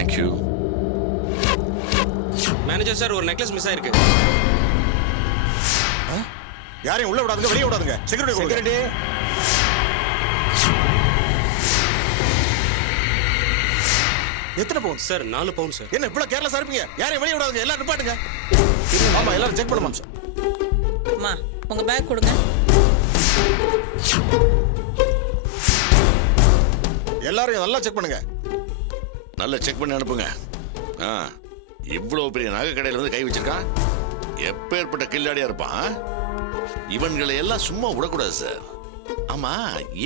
Thank you. Manager sir, ஒரு necklace miss ஆயிருக்கு. யாரையும் உள்ள விடாதுங்க, வெளியே விடாதுங்க. செக்யூரிட்டி எத்தனை பவுன் சார்? 4 பவுன் சார். என்ன இவ்வளவு கேர்லெஸ்ஸா இருப்பீங்க? யாரையும் வெளியே விடாதுங்க, எல்லாரும் நிப்பாட்டுங்க. ஆமா, எல்லாரும் செக் பண்ணுமா. அம்மா உங்க பேக் கொடுங்க. எல்லாரும் நல்லா செக் பண்ணுங்க. நல்லா செக் பண்ணி அனுப்புங்க. இவ்வளவு பெரிய நகை கடையில வந்து கை வச்சிருக்கான். எப்பேற்பட்ட கில்லாடியா இருப்பான். இவன்களை எல்லாம் சும்மா விடக்கூடாது சார். ஆமா,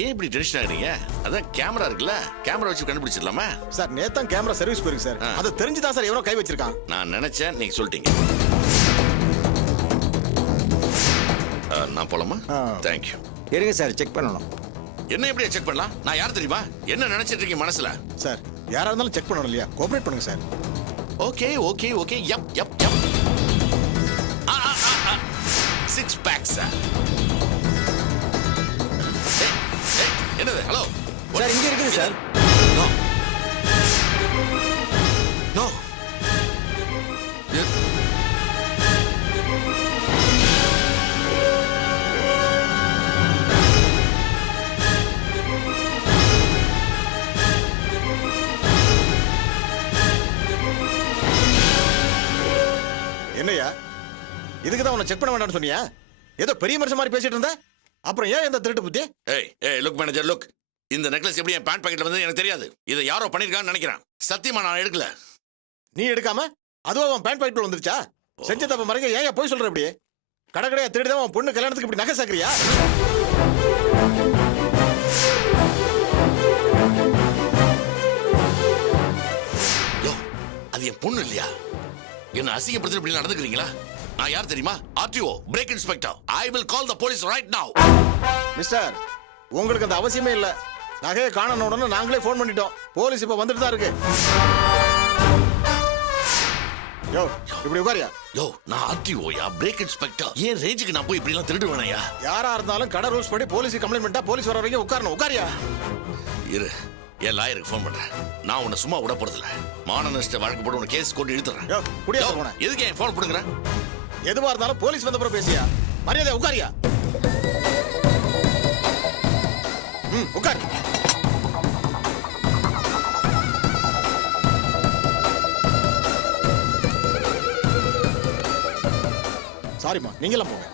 ஏன் இப்படி டென்ஷன் ஆகுறீங்க? அதான் கேமரா இருக்குல்ல, கேமரா வச்சு கண்டுபிடிச்சிடலாமா? சார், நேத்தான் கேமரா சர்வீஸ் போயிருக்கு சார். அது தெரிஞ்சுதான் சார் எவனோ கை வச்சிருக்கான். நான் நினைச்சேன், நீங்க சொல்லிட்டீங்க. நான் போலாமா? தேங்க்யூ. இருங்க சார், செக் பண்ணணும். என்ன எப்படியா செக் பண்ணலாம்? நான் யார் தெரியுமா? என்ன நினைச்சிட்டு இருக்கீங்க மனசுல? சார், யாரா இருந்தாலும் செக் பண்ணணும் இல்லையா? கோஆபரேட் பண்ணுங்க sir. Okay okay okay. Yup yup yup. 6 pack sir. என்னது? ஹலோ சார், இங்க இருக்குது சார். No no. என்னையா, இதுக்கு தான் உன்னை செக் பண்ண வேண்டாம்னு சொன்னியா? ஏதோ பெரிய மனுஷன் மாதிரி பேசிட்டு இருந்த. அப்புறம் ஏன் இந்த திருட்டு புத்தி? ஏய் லுக் மேனேஜர், லுக். இந்த நெக்லஸ் எப்படி என் பேண்ட் பாக்கெட்ல வந்து எனக்கு தெரியாது. இதை யாரோ பண்ணிருக்கான்னு நினைக்கிறேன். சத்தியமா நான் எடுக்கல. நீ எடுக்காம அதுவும் அவன் பேண்ட் பாக்கெட்ல வந்துருச்சா? செஞ்ச தப்ப மறைக்க ஏன் போய் சொல்ற? இப்படி கடற்கடையா திருடுதான் அவன் பொண்ணு கல்யாணத்துக்கு இப்படி நகை சாக்குறியா? அது என் பொண்ணு இல்லையா? என்ன அசிங்கப்படுத்தி இப்படி நடந்துக்கிறீங்களா? நான் யார் தெரியுமா? RTO, break inspector. I will call the police right now. Mister, உங்களுக்கு அந்த அவசியமே இல்ல. நகையை காணன உடனே நாங்களே ஃபோன் பண்ணிட்டோம். போலீஸ் இப்ப வந்துட்டு தான் இருக்கு. யோ, இப்படி உட்காரியா? யோ, நான் ஆர்டிஓ யா, பிரேக் இன்ஸ்பெக்டர். ஏன் ரேஞ்சுக்கு நான் போய் இப்படி எல்லாம் திருடுவேனையா? யாரா இருந்தாலும் கடை ரூல்ஸ் படி போலீஸ் கம்ப்ளைண்ட் பண்ணிட்டா போலீஸ் வர வரைக்கும் உட்காரணும். உட்காரியா? இரு, என் லாயருக்கு ஃபோன் பண்றேன். நான் உன்னை சும்மா விட போறதில்ல. மான நஷ்ட வழக்கு போட்டு உன்னை கேஸ் கொண்டு இழுத்துறேன். யோ, குடியா போன. எதுக்கு என் ஃபோன் பண்ணுங்கற? எதுவா இருந்தாலும் போலீஸ் வந்த அப்புறம் பேசியா. மரியாதை உட்காரியா? உட்கார். சாரிம்மா, நீங்களாம் போங்க.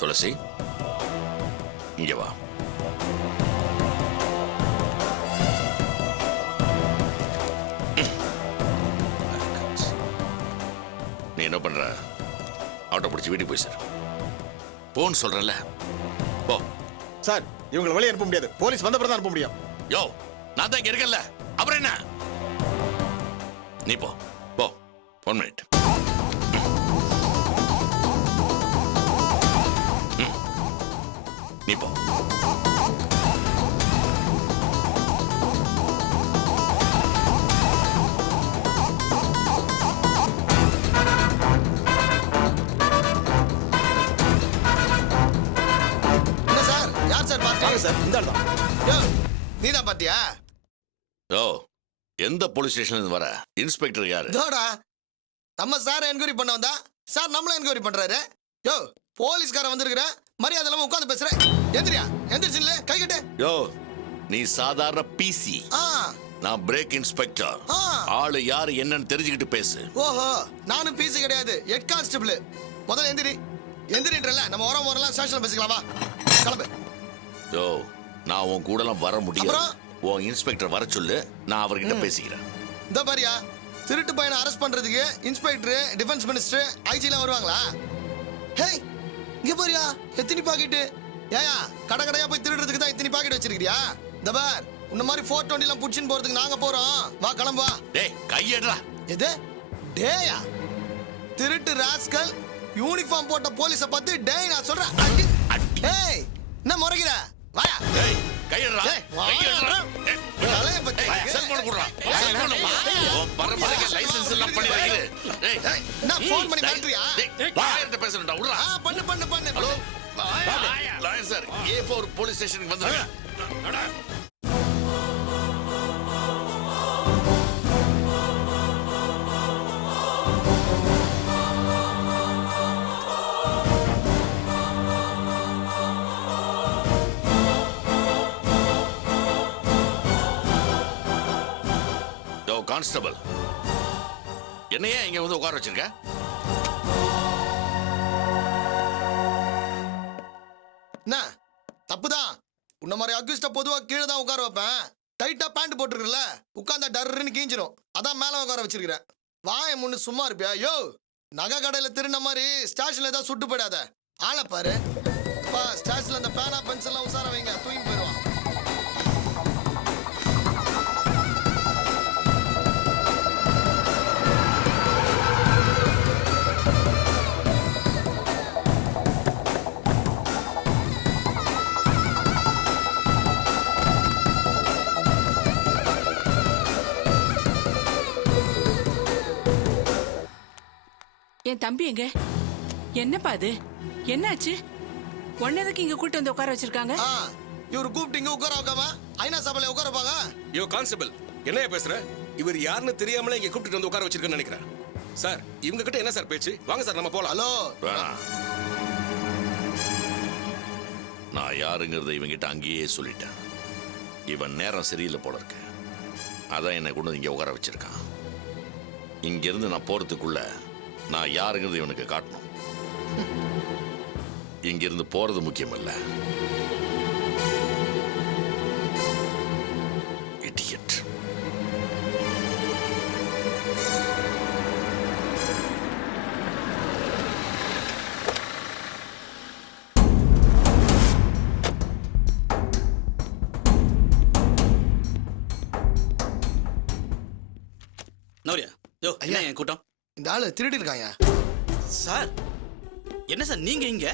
துளசி, இங்க வா. நீ என்ன பண்ற? ஆட்டோ பிடிச்சி வீட்டுக்கு போய் சார். போன்னு சொல்றேன்ல, போ. சார், இவங்களை வெளியே அனுப்ப முடியாது. போலீஸ் வந்த அப்புறம் தான் அனுப்ப முடியும். யோ, நான் தான் இங்க இருக்கேன்ல, அப்புறம் என்ன? நீ போ போ. 1 மினிட். நீ போ. சார், இந்த ஆள் தான். நீ தான் பாத்தியா? யோ, எந்த போலீஸ் ஸ்டேஷன்ல இருந்து வர? இன்ஸ்பெக்டர் யாரு? தோடா, நம்ம சார் என்கொயரி பண்ண வந்தா சார் நம்மள என்கொயரி பண்றாரு. யோ, போலீஸ்காரன் வந்திருக்கிற, மரியாதை இல்லாம உட்கார்ந்து பேசுற. எந்திரியா, எந்திரிச்சில்ல, கை கட்டு. யோ, நீ சாதாரண பிசி. நான் பிரேக் இன்ஸ்பெக்டர். ஆளு யாரு என்னன்னு தெரிஞ்சுக்கிட்டு பேசு. ஓஹோ, நானும் பிசி கிடையாது, ஹெட் கான்ஸ்டபிள். முதல்ல எந்திரி. எந்திரின்றல, நம்ம வரலாம் ஸ்டேஷன்ல பேசிக்கலாமா? கிளம்பு. யோ, நான் உன் கூடலாம் வர முடியாது. உன் இன்ஸ்பெக்டர் வர சொல்லு, நான் அவர்கிட்ட பேசிக்கிறேன். இந்த பாரியா, திருட்டு பையனை அரெஸ்ட் பண்றதுக்கு இன்ஸ்பெக்டர், டிஃபென்ஸ் மினிஸ்டர், ஐஜி எல்லாம் வருவாங்களா? ஹே, இங்க பாரியா, எத்தனை பாக்கெட்? ஏயா, கடை கடையா போய் திருடுறதுக்கு தான் இத்தனை பாக்கெட் வச்சிருக்கியா? இந்த பார், உன்ன மாதிரி 420 எல்லாம் புடிச்சின்னு போறதுக்கு நாங்க போறோம். வா, கிளம்பா. டேய், கையேடுடா. எது? டேயா, திருட்டு ராஸ்கல், யூனிஃபார்ம் போட்ட போலீஸ பார்த்து டேய் நான் சொல்றேன் அடி ஏய் என்ன முறைக்கிற வாயா ஏய் கையடா ஏய், வாயா. தலைய பத்தி செல்போன் குடுறா செல்போன் ஓ பரம்பரைக்கு லைசென்ஸ் எல்லாம் பண்ணி வைக்குது டேய் ஏய், நான் ஃபோன் பண்ணி மிரட்டுறியா? லாயர்ட்ட பேசுறேன்டா விடுறா பண்ணு hello lawyer sir A4 police ஸ்டேஷனுக்கு வந்துருங்க கான்ஸ்டபிள் என்னையா இங்க வந்து உட்கார வச்சிருக்க என்ன தப்புதான் உன்ன மாதிரி அக்யூஸ்ட பொதுவா கீழே தான் உட்கார வைப்பேன் டைட்டா பேண்ட் போட்டுருக்குல்ல உட்கார்ந்தா டர்ன்னு கீஞ்சிரும் அதான் மேல உட்கார வச்சிருக்கிறேன் வாய முன்னு சும்மா இருப்பியா யோ நகை கடையில திருந்த மாதிரி ஸ்டேஷன்ல ஏதாவது சுட்டு போயிடாத ஆளை பாரு ஸ்டேஷன்ல அந்த பேனா பென்சில் எல்லாம் உசார வைங்க தூங்கி போயிடுவான் என் தம்பி எங்க என்னப்பா அது என்னாச்சு ஒன்னதுக்கு இங்க கூட்டு வந்து உட்கார வச்சிருக்காங்க இவர் கூப்பிட்டு இங்க உட்கார வைக்காம ஐநா சபையில உட்கார வைப்பாங்க யோ கான்ஸ்டபிள் என்னையா பேசுற இவர் யாருன்னு தெரியாமலே இங்க கூப்பிட்டு வந்து உட்கார வச்சிருக்கேன்னு நினைக்கிறேன் சார் இவங்க கிட்ட என்ன சார் பேச்சு வாங்க சார் நம்ம போலாம் ஹலோ வேணாம் நான் யாருங்கிறத இவங்கிட்ட அங்கேயே சொல்லிட்டேன் இவன் நேரம் சரியில்லை போல இருக்கு அதான் என்னை கொண்டு வந்து இங்க உட்கார வச்சிருக்கான் இங்கிருந்து நான் போறதுக்குள்ள நான் யாருங்கிறது இவனுக்கு காட்டணும் இங்கிருந்து போறது முக்கியம் இல்ல இடியட் நௌரியா யோ ஐயா என் கூட்டம் இந்த ஆளு திருடி இருக்காங்க சார் என்ன சார் நீங்க இங்க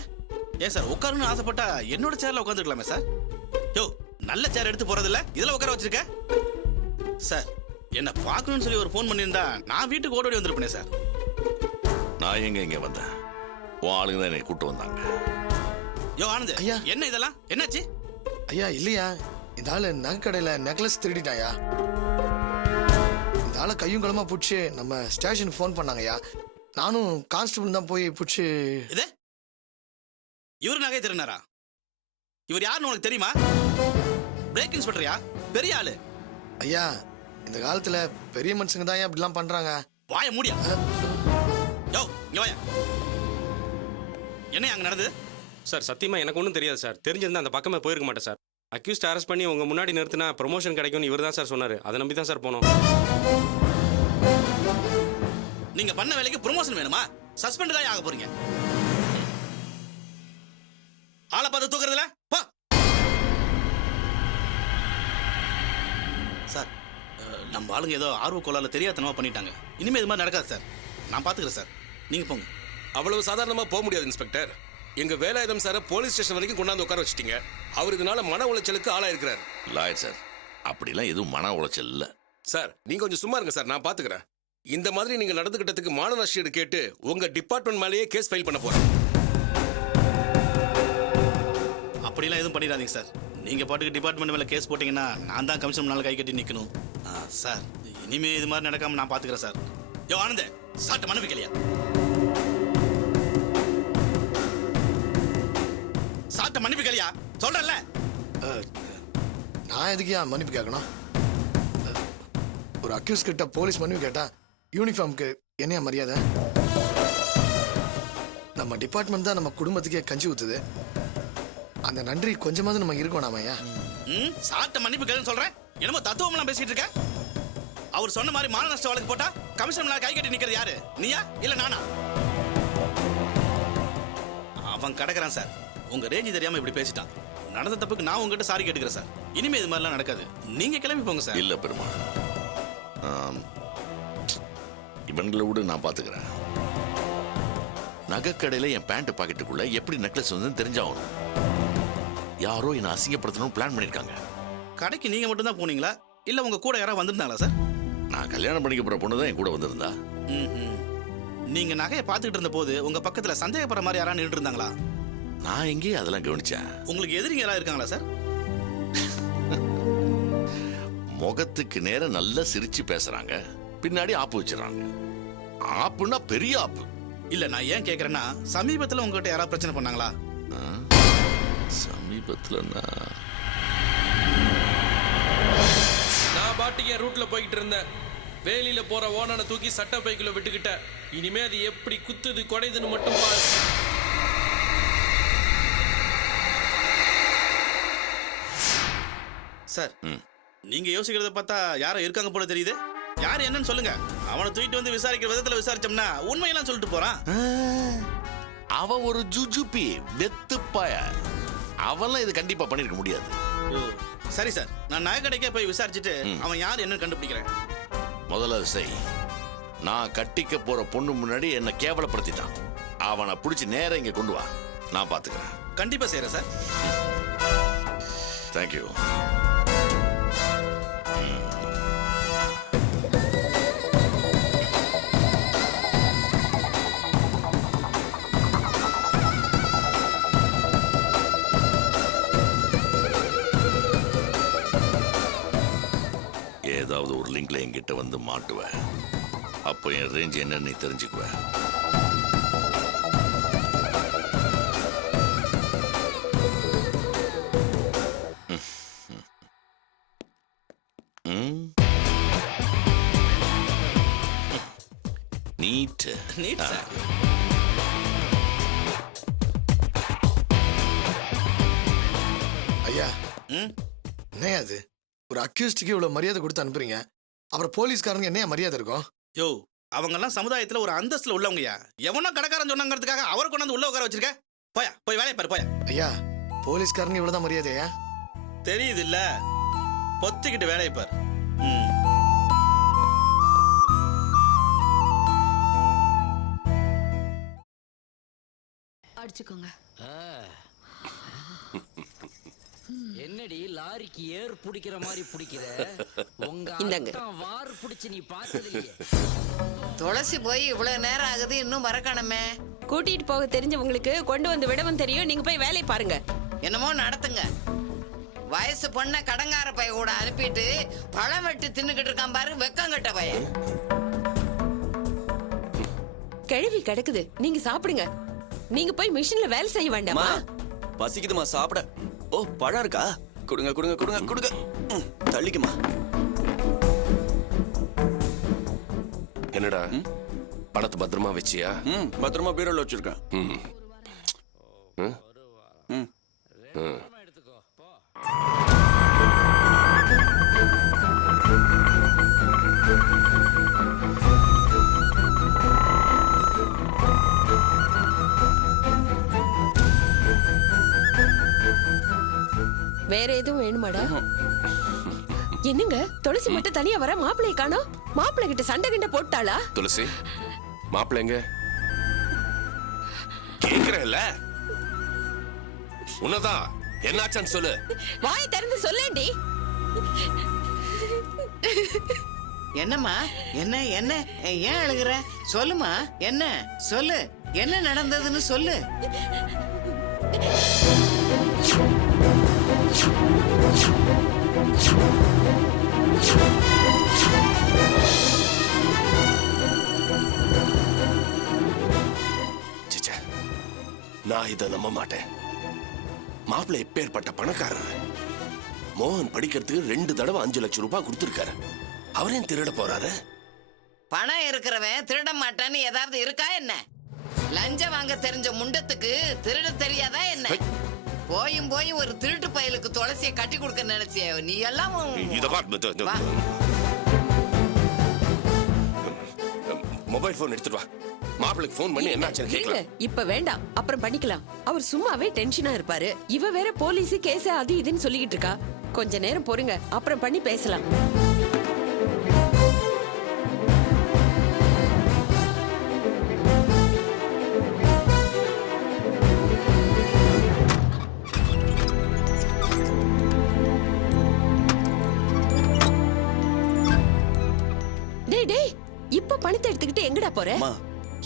ஏன் சார் உட்காருன்னு ஆசைப்பட்டா என்னோட சேர்ல உட்காந்துருக்கலாமே சார் யோ நல்ல சேர் எடுத்து போறது இல்ல இதுல உட்கார வச்சிருக்க சார் என்ன பார்க்கணும்னு சொல்லி ஒரு ஃபோன் பண்ணியிருந்தா நான் வீட்டுக்கு ஓடி வந்திருப்பேனே சார் நான் எங்க இங்க வந்தேன் உன் ஆளுங்க தான் என்னை கூட்டு வந்தாங்க யோ ஆனந்த் ஐயா. என்ன இதெல்லாம் என்னாச்சு ஐயா இல்லையா இந்த ஆளு நகை கடையில நெக்லஸ் திருடிட்டாயா இந்த ஆளை கையும் களமா பிடிச்சி நம்ம ஸ்டேஷனுக்கு ஃபோன் பண்ணாங்கய்யா நானும் கான்ஸ்டபிள் தான் போய் பிடிச்சி இது இவர் நகை திருநாரா இவர் யாருன்னு உனக்கு தெரியுமா பிரேக் இன்ஸ்பெக்டர்யா பெரிய ஆளு ஐயா இந்த காலத்துல பெரிய மனுஷங்க தான் இப்படிலாம் பண்றாங்க வாய மூடியா யோ இங்க வாயா என்ன அங்க நடந்தது சார் சத்தியமா எனக்கு ஒன்றும் தெரியாது சார் தெரிஞ்சிருந்தா அந்த பக்கமே போயிருக்க மாட்டேன் சார் அக்யூஸ்ட் அரெஸ்ட் பண்ணி உங்க முன்னாடி நிறுத்தினா ப்ரொமோஷன் கிடைக்கும்னு இவர் தான் சார் சொன்னாரு அதை நம்பி தான் சார் போனோம் நீங்க பண்ண வேலைக்கு ப்ரொமோஷன் வேணுமா சஸ்பெண்ட் தான் ஆக போறீங்க ஆளை பார்த்து தூக்குறதுல பா சார் நம்ம ஆளுங்க ஏதோ ஆர்வ கோளாறுல தெரியாதனமா பண்ணிட்டாங்க இனிமே இது மாதிரி நடக்காது சார் நான் பாத்துக்கிறேன் சார் நீங்க போங்க அவ்வளவு சாதாரணமா போக முடியாது இன்ஸ்பெக்டர் எங்க வேலாயுதம் சாரை போலீஸ் ஸ்டேஷன் வரைக்கும் கொண்டாந்து உட்கார வச்சிட்டீங்க அவர் இதனால மன உளைச்சலுக்கு ஆளாயிருக்கிறார் லாயர் சார் அப்படிலாம் எதுவும் மன உளைச்சல் இல்லை சார் நீங்க கொஞ்சம் சும்மா இருங்க சார் நான் பாத்துக்கிறேன் இந்த மாதிரி நீங்க நடந்துகிட்டதுக்கு மான நஷ்டீடு கேட்டு உங்க டிபார்ட்மெண்ட் மேலேயே கேஸ் ஃபைல் பண்ண போறேன் அப்படிலாம் எதுவும் பண்ணிடாதீங்க சார் நீங்க பாட்டுக்கு டிபார்ட்மெண்ட் மேல கேஸ் போட்டீங்கன்னா நான் தான் கமிஷன் முன்னால கை கட்டி நிக்கணும் சார் இனிமே இது மாதிரி நடக்காம நான் பாத்துக்கிறேன் சார் யோ ஆனந்த் சாப்பிட்டு மனு வைக்கலையா சாப்பிட்ட மன்னிப்பு கேளியா சொல்றேன்ல நான் எதுக்கு ஏன் மன்னிப்பு கேட்கணும் ஒரு அக்யூஸ் கிட்ட போலீஸ் மன்னிப்பு கேட்டா யூனிஃபார்முக்கு என்னையா மரியாதை நம்ம டிபார்ட்மெண்ட் தான் நம்ம குடும்பத்துக்கே கஞ்சி ஊத்துது அந்த நன்றி கொஞ்சமாவது நம்ம இருக்கோம் நாமையா சாப்பிட்ட மன்னிப்பு கேளுன்னு சொல்றேன் என்னமோ தத்துவம்லாம் பேசிட்டு இருக்க அவர் சொன்ன மாதிரி மான நஷ்ட வழக்கு போட்டா கமிஷன் கை கட்டி நிக்கிறது யாரு நீயா இல்ல நானா அவன் கிடக்குறான் சார் உங்க ரேஞ்ச் தெரியாம இப்படி பேசிட்டான் நடந்த தப்புக்கு நான் உங்ககிட்ட சாரி கேட்டுக்கிறேன் சார் இனிமே இது மாதிரிலாம் நடக்காது நீங்க கிளம்பி போங்க சார் இல்ல பெருமா இவங்களை விட நான் பாத்துக்கிறேன் நகைக்கடையில என் பேண்ட் பாக்கெட்டுக்குள்ள எப்படி நெக்லஸ் வந்து தெரிஞ்சாகணும். யாரோ என்னை அசிங்கப்படுத்தணும்னு பிளான் பண்ணிருக்காங்க. கடைக்கு நீங்க மட்டும் தான் போனீங்களா இல்ல உங்க கூட யாராவது வந்திருந்தாங்களா சார்? நான் கல்யாணம் பண்ணிக்க போற பொண்ணு தான் என் கூட வந்திருந்தா. ம்ஹும். நீங்க நகையை பார்த்துக்கிட்டு இருந்த போது உங்க பக்கத்துல சந்தேகப்படுற மாதிரி யாராவது நின்று இருந்தாங்களா? நான் எங்கேயும் அதெல்லாம் கவனிச்சேன். உங்களுக்கு எதிரிங்க யாராவது இருக்காங்களா சார்? முகத்துக்கு நேர நல்லா சிரிச்சு பேசுறாங்க, பின்னாடி ஆப்பு வச்சிடறாங்க. ஆப்புன்னா பெரிய ஆப்பு. இல்ல நான் ஏன் கேக்குறேன்னா சமீபத்துல உங்ககிட்ட யாராவது பிரச்சனை பண்ணாங்களா? சமீபத்துல நான் பாட்டுக்கு என் ரூட்ல போய்கிட்டு இருந்தேன். வேலியில போற ஓனனை தூக்கி சட்ட பைக்குள்ள விட்டுக்கிட்ட. இனிமே அது எப்படி குத்துது குடையுதுன்னு மட்டும் பாரு. சார் நீங்க யோசிக்கிறத பார்த்தா யாரும் இருக்காங்க போல தெரியுது. யார் என்னன்னு சொல்லுங்க. அவனை தூக்கிட்டு வந்து விசாரிக்கிற விதத்துல விசாரிச்சோம்னா உண்மையெல்லாம் சொல்லிட்டு போறான். அவன் ஒரு ஜுஜுபி வெத்துப்பாய. அவன்லாம் இது கண்டிப்பா பண்ணிருக்க முடியாது. ஓ சரி சார், நான் நகை கடைக்கே போய் விசாரிச்சுட்டு அவன் யார் என்னன்னு கண்டுபிடிக்கிறேன். முதல்ல அது செய். நான் கட்டிக்க போற பொண்ணு முன்னாடி என்ன கேவலப்படுத்திட்டான். அவனை பிடிச்சி நேரம் இங்க கொண்டு வா, நான் பாத்துக்கிறேன். கண்டிப்பா செய்யறேன் சார். தேங்க்யூ. ஏதாவது ஒரு லிங்க்ல என்கிட்ட வந்து மாட்டுவேன். அப்போ என் ரேஞ்ச் என்னன்னு நீ தெரிஞ்சுக்குவேன். NEET NEET sir. ஐயா என்ன அது ஒரு அக்யூஸ்டுக்கு இவ்வளவு மரியாதை கொடுத்து அனுப்புறீங்க, அப்புறம் போலீஸ்காரங்க என்ன மரியாதை இருக்கும்? யோ அவங்கெல்லாம் சமுதாயத்துல ஒரு அந்தஸ்துல உள்ளவங்கயா. எவனோ கடைக்காரன் சொன்னாங்கிறதுக்காக அவரை கொண்டாந்து உள்ள உட்கார வச்சிருக்க. போயா போய் வேலையை பாரு போயா. ஐயா போலீஸ்காரங்க இவ்வளவுதான் மரியாதையா? தெரியுது இல்ல, பொத்திக்கிட்டு வேலையை பாரு. அடிச்சுக்கோங்க. என்னடி லாரிக்கு ஏர் புடிக்கிற மாதிரி புடிக்கிற? உங்க அத்தான் வார் புடிச்சு நீ பார்த்ததில்லையே. துளசி போய் இவ்வளவு நேரம் ஆகுது, இன்னும் மறக்கணுமே. கூட்டிட்டு போக தெரிஞ்சவங்களுக்கு கொண்டு வந்து விடவும் தெரியும். நீங்க போய் வேலையை பாருங்க. என்னமோ நடத்துங்க. வயசு பொண்ண கடங்கார பைய கூட அனுப்பிட்டு பழம் வெட்டி தின்னுகிட்டு இருக்கான் பாரு, வெக்கங்கட்ட பையன். கிழவி கிடக்குது, நீங்க சாப்பிடுங்க. நீங்க போய் மிஷின்ல வேலை செய்ய வேண்டாமா? பசிக்குதுமா, சாப்பிட. ஓ பழம் இருக்கா? கொடுங்க கொடுங்க கொடுங்க கொடுங்க. தள்ளிக்குமா. என்னடா பணத்தை பத்திரமா வச்சியா? பத்திரமா பீரோல வச்சிருக்கேன். எடுத்துக்கோ போ. வேற எதுவும் வேணுமாடா? என்னங்க துளசி மட்டும் தனியா வர, மாப்பிள்ளைய காணோம். மாப்பிள்ளை கிட்ட சண்டை கிண்ட போட்டாளா? துளசி மாப்பிள்ளைங்க கேக்குறேன்ல, உன்னதான் என்னாச்சான்னு சொல்லு. வாய் திறந்து சொல்லேண்டி. என்னம்மா என்ன என்ன ஏன் அழுகுற? சொல்லுமா, என்ன சொல்லு, என்ன நடந்ததுன்னு சொல்லு. சிச்சா, நான் இதை நம்ப மாட்டேன். மாப்பிள்ளை எப்பேற்பட்ட பணக்காரர். மோகன் படிக்கிறதுக்கு 2 தடவை 5 லட்சம் ரூபாய் கொடுத்திருக்காரு. அவரையும் திருட போறாரு. பணம் இருக்கிறவன் திருட மாட்டான்னு ஏதாவது இருக்கா என்ன? லஞ்சம் வாங்க தெரிஞ்ச முண்டத்துக்கு திருட தெரியாதா என்ன? போயும் போய் ஒரு திருட்டு பயலுக்கு துளசியை கட்டி கொடுக்க நினைச்சிய நீ எல்லாம். வா. மொபைல் போன் எடுத்துட்டு வா. மாப்பிளைக்கு போன் பண்ணி என்னாச்சுன்னு இல்ல கேட்கலாம். இப்ப வேண்டாம், அப்புறம் பண்ணிக்கலாம். அவர் சும்மாவே டென்ஷனா இருப்பாரு. இவ வேற போலீஸ் கேஸ் அது இதுன்னு சொல்லிக்கிட்டு இருக்கா. கொஞ்ச நேரம் பொறுங்க, அப்புறம் பண்ணி பேசலாம். டேய் டேய் இப்ப பணத்தை எடுத்துக்கிட்டு எங்கடா போற? அம்மா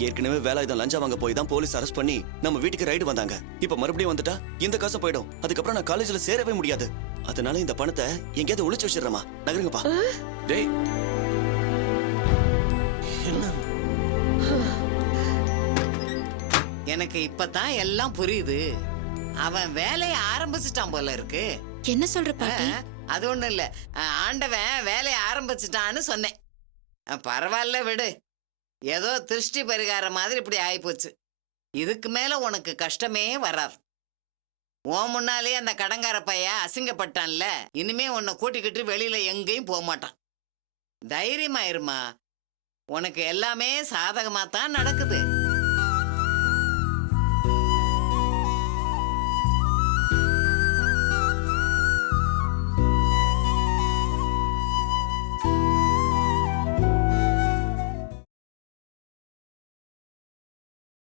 ஏற்கனவே வேலாயுதம் லஞ்சம் வாங்க போய் தான் போலீஸ் அரெஸ்ட் பண்ணி நம்ம வீட்டுக்கு ரைடு வந்தாங்க. இப்ப மறுபடியும் வந்துட்டா இந்த காசு போயிடும். அதுக்கப்புறம் நான் காலேஜ்ல சேரவே முடியாது. அதனால இந்த பணத்தை எங்கேயாவது ஒளிச்சு வச்சிடுறேம்மா. நகருங்கப்பா. டேய் எனக்கு இப்பதான் எல்லாம் புரியுது. அவன் வேலையை ஆரம்பிச்சிட்டான் போல இருக்கு. என்ன சொல்ற பாட்டி? அது ஒண்ணும் இல்ல, ஆண்டவன் வேலையை ஆரம்பிச்சிட்டான்னு சொன்னேன். பரவாயில்ல விடு. ஏதோ திருஷ்டி பரிகாரம் மாதிரி இப்படி ஆயிப்போச்சு. இதுக்கு மேல உனக்கு கஷ்டமே வராது. உன் முன்னாலே அந்த கடங்கார பையன் அசிங்கப்பட்டான்ல, இனிமே உன்னை கூட்டிக்கிட்டு வெளியில எங்கேயும் போக மாட்டான். தைரியமா இருமா, உனக்கு எல்லாமே சாதகமா தான் நடக்குது.